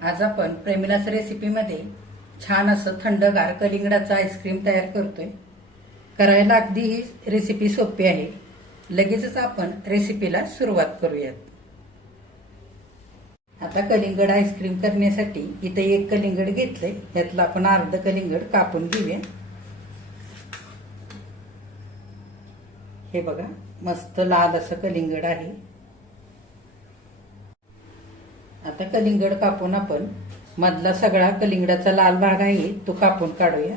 आज आपण प्रेमिलास रेसिपीमध्ये छान असं थंडगार कलिंगडाचा आईस्क्रीम तयार करतोय। करायला अगदी ही रेसिपी सोपी आहे। लगेचच आपण रेसिपीला सुरुवात करूयात। आता कलिंगड आईस्क्रीम करण्यासाठी इथे एक कलिंगड घेतले, यातलं आपण अर्ध कलिंगड कापून घेऊया। हे बघा, मस्त लाल असं कलिंगड आहे। आता कलिंगड कापून आपण मधला सगळा कलिंगडाचा लाल भाग आहे तो कापून काढूया।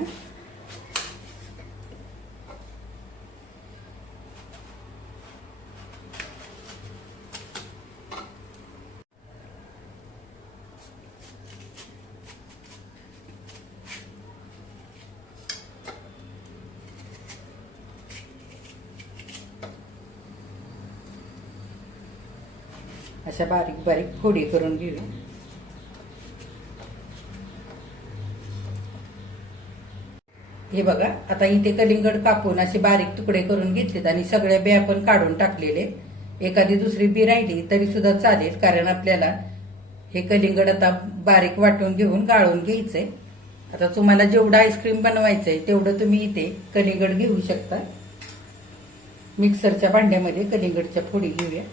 अशा बारीक बारीक फोडी करून घेऊया। हे बघा, आता इथे कलिंगड कापून असे बारीक तुकडे करून घेतलेत आणि सगळ्या बिया पण काढून टाकलेले। एखादी दुसरी बी राहिली तरी सुद्धा चालेल, कारण आपल्याला हे कलिंगड आता बारीक वाटून घेऊन गाळून घ्यायचंय। आता तुम्हाला जेवढं आईस्क्रीम बनवायचंय तेवढं तुम्ही इथे कलिंगड घेऊ शकता। मिक्सरच्या भांड्यामध्ये कलिंगडच्या फोडी घेऊया।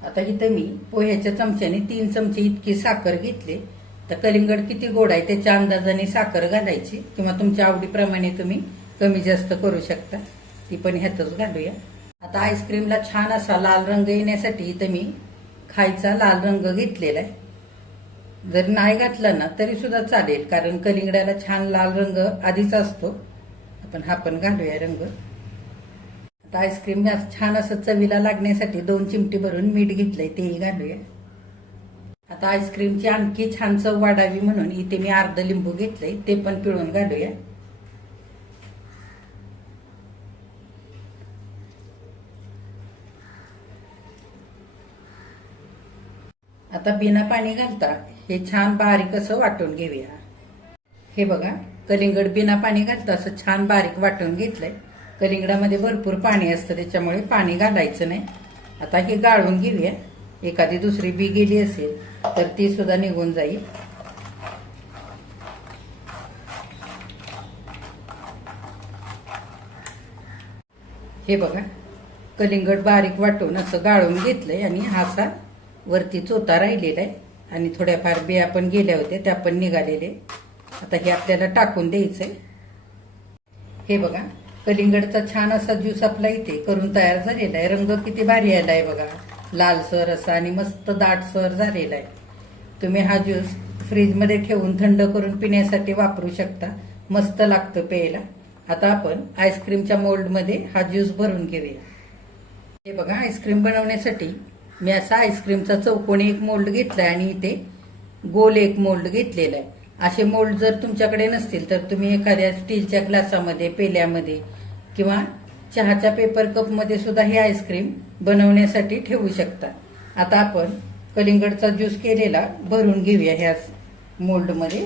आता इथं मी पोह्याच्या चमच्याने 3 चमचे इतकी साखर घेतली। तर कलिंगड किती गोड आहे त्याच्या अंदाजाने साखर घालायची, किंवा तुमच्या आवडीप्रमाणे तुम्ही कमी जास्त करू शकता। ती पण ह्यातच घालूया। आता आईस्क्रीमला छान असा लाल रंग येण्यासाठी इथं मी खायचा लाल रंग घेतलेला आहे। जर नाही घातला ना तरी सुद्धा चालेल, कारण कलिंगडाला छान लाल रंग आधीच असतो। आपण हा पण घालूया रंग। आता आईस्क्रीम छान असं चवीला लागण्यासाठी 2 चिमटी भरून मीठ घेतलंय, तेही घालूया। आता आईस्क्रीमची आणखी छान चव वाढावी म्हणून इथे मी अर्ध लिंबू घेतलंय, ते पण पिळून घालूया। आता बिना पाणी घालता हे छान बारीक असं वाटून घेऊया। हे बघा, कलिंगड बिना पाणी घालता असं छान बारीक वाटून घेतलंय। कलिंगडामध्ये भरपूर पाणी असतं, त्याच्यामुळे पाणी घालायचं नाही। आता हे गाळून घेऊया। एखादी दुसरी बी गेली असेल तर ती सुद्धा निघून जाईल। हे बघा, कलिंगड बारीक वाटून असं गाळून घेतलंय आणि हा असा वरती चोथा राहिलेला आहे आणि थोड्याफार बिया पण गेल्या होत्या, त्या पण निघालेले। आता हे आपल्याला टाकून द्यायचंय। हे बघा, कलिंगडचा छान असा ज्यूस आपला इथे करून तयार झालेला आहे। रंग किती भारी आलाय बघा, लालसर असा आणि मस्त दाटसर झालेला आहे। तुम्ही हा ज्यूस फ्रीजमध्ये ठेवून थंड करून पिण्यासाठी वापरू शकता, मस्त लागतं प्यायला। आता आपण आईस्क्रीमच्या मोल्डमध्ये हा ज्यूस भरून घेऊया। हे बघा, आईस्क्रीम बनवण्यासाठी मी असा आईस्क्रीमचा चौकोनी एक मोल्ड घेतलाय आणि इथे गोल एक मोल्ड घेतलेला आहे। असे मोल्ड जर तुमच्याकडे नसतील तर तुम्ही एखाद्या स्टीलच्या ग्लासामध्ये, पेल्यामध्ये किंवा चहाच्या पेपर कप मध्ये सुद्धा हे आईस्क्रीम बनवण्यासाठी ठेवू शकता। आता आपण कलिंगडचा ज्यूस केलेला भरून घेऊया ह्या मोल्डमध्ये।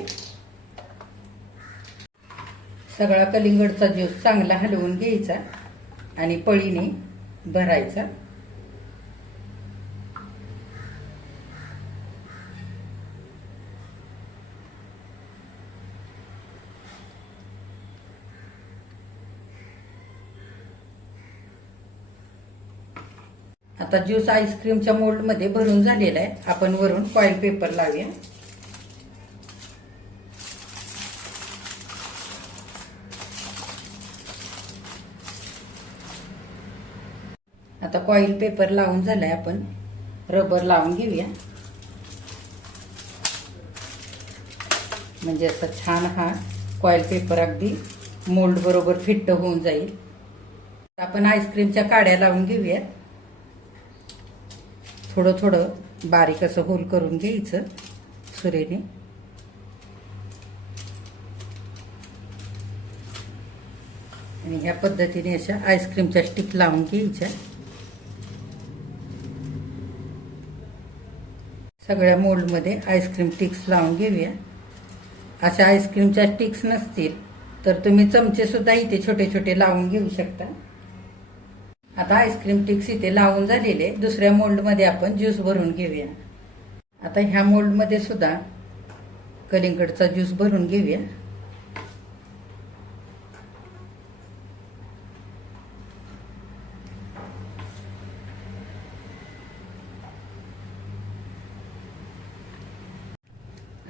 सगळा कलिंगडचा ज्यूस चांगला हलवून घ्यायचा आणि पळीने भरायचा। आता ज्यूस आईस्क्रीमच्या मोल्ड मध्ये भरून झालेला आहे। आपण वरून फॉइल पेपर लावूया। आता कॉईल पेपर लावून झालाय, आपण रबर लावून घेऊया, म्हणजे असं छान हा कॉईल पेपर अगदी मोल्ड बरोबर फिट होऊन जाईल। आपण आईस्क्रीमच्या काड्या लावून घेऊया। थोडं थोडं बारीक असं होल करून घ्यायचं सुरेने। आणि ह्या पद्धतीने अशा आईस्क्रीमच्या स्टिक लावून घ्यायच्या। सगळ्या मोल्डमध्ये आईस्क्रीम टिक्स लावून घेऊया। अशा आईस्क्रीमच्या स्टिक्स नसतील तर तुम्ही चमचे सुद्धा इथे छोटे छोटे लावून घेऊ शकता. आता आईस्क्रीम टिक्स इथे लावून झालेले. दुसऱ्या मोल्डमध्ये आपण ज्यूस भरून घेऊया. आता ह्या मोल्डमध्ये सुद्धा कलिंगडचा ज्यूस भरून घेऊया.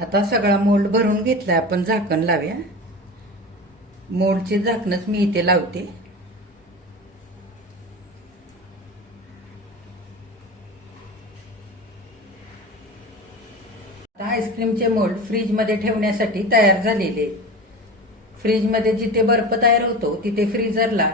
आता सगळा मोल्ड भरून घेतला आपण. झाकण लावूया. मोल्डचे झाकणच मी इथे लावते. आईस्क्रीमचे मोल्ड फ्रीजमध्ये ठेवण्यासाठी तयार झालेले. फ्रीजमध्ये जिथे बर्फ तयार होतो तिथे फ्रीजरला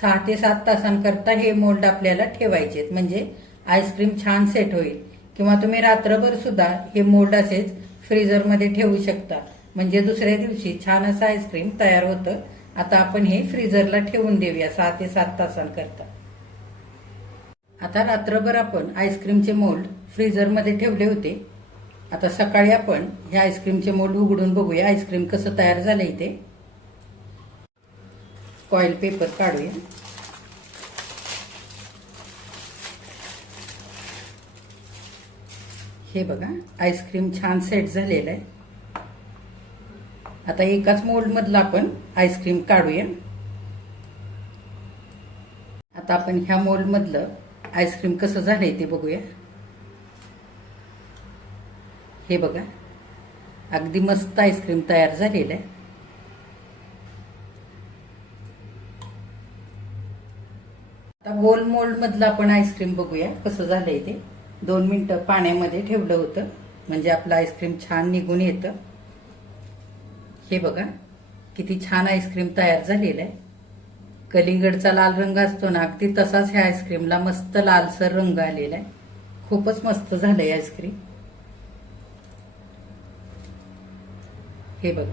6 ते 7 तासांकरता हे मोल्ड आपल्याला ठेवायचे, म्हणजे आईस्क्रीम छान सेट होईल. किंवा तुम्ही रात्रभर सुद्धा हे मोल्ड असेच फ्रीजरमध्ये ठेवू शकता, म्हणजे दुसऱ्या दिवशी छान असं आईस्क्रीम तयार होतं. आता आपण हे फ्रीजरला ठेवून देऊया 6 ते 7 तासांकरता. आता रात्रभर आपण आईस्क्रीमचे मोल्ड फ्रीजरमध्ये ठेवले होते. आता सकाळी आपण हे आईस्क्रीमचे मोल्ड उघडून बघूया आईस्क्रीम कसं तयार झालंय ते. फॉइल पेपर काढूया. हे बघा, आईस्क्रीम छान सेट झालेलं आहे. आता एकाच मोल्ड मधलं आपण आईस्क्रीम काढूया. आता आपण ह्या मोल्ड मधलं आईस्क्रीम कसं झालंय ते बघूया. हे बघा, अगदी मस्त आईस्क्रीम तयार झालेलं आहे. आता गोल मोल्ड मधलं आपण आईस्क्रीम बघूया कसं झालंय ते. 2 मिनिटं पाण्यामध्ये ठेवलं होतं, म्हणजे आपलं आईस्क्रीम छान निघून येतं. हे बघा, किती छान आईस्क्रीम तयार झालेलं आहे. कलिंगडचा लाल रंग असतो ना, अगदी तसाच ह्या आईस्क्रीमला मस्त लालसर रंग आलेला आहे. खूपच मस्त झालंय आईस्क्रीम. हे बघा,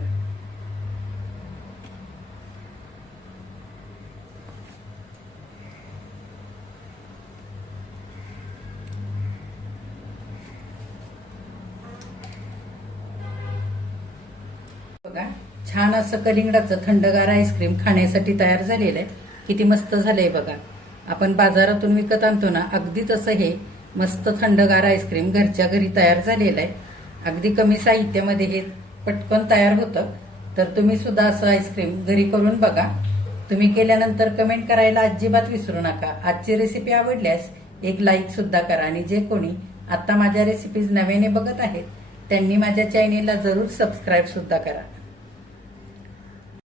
बघा छान असं कलिंगडाचं थंडगार आईस्क्रीम खाण्यासाठी तयार झालेलं आहे. किती मस्त झालंय बघा. आपण बाजारातून विकत आणतो ना, अगदी तसं हे मस्त थंडगार आईस्क्रीम घरच्या घरी तयार झालेलं आहे. अगदी कमी साहित्यामध्ये हे पटकन तयार होतं. तर तुम्ही सुद्धा असं आईस्क्रीम घरी करून बघा. तुम्ही केल्यानंतर कमेंट करायला अजिबात विसरू नका. आजची रेसिपी आवडल्यास एक लाईक सुद्धा करा. आणि जे कोणी आता माझ्या रेसिपीज नव्याने बघत आहेत त्यांनी माझ्या चॅनेलला जरूर सबस्क्राईब सुद्धा करा.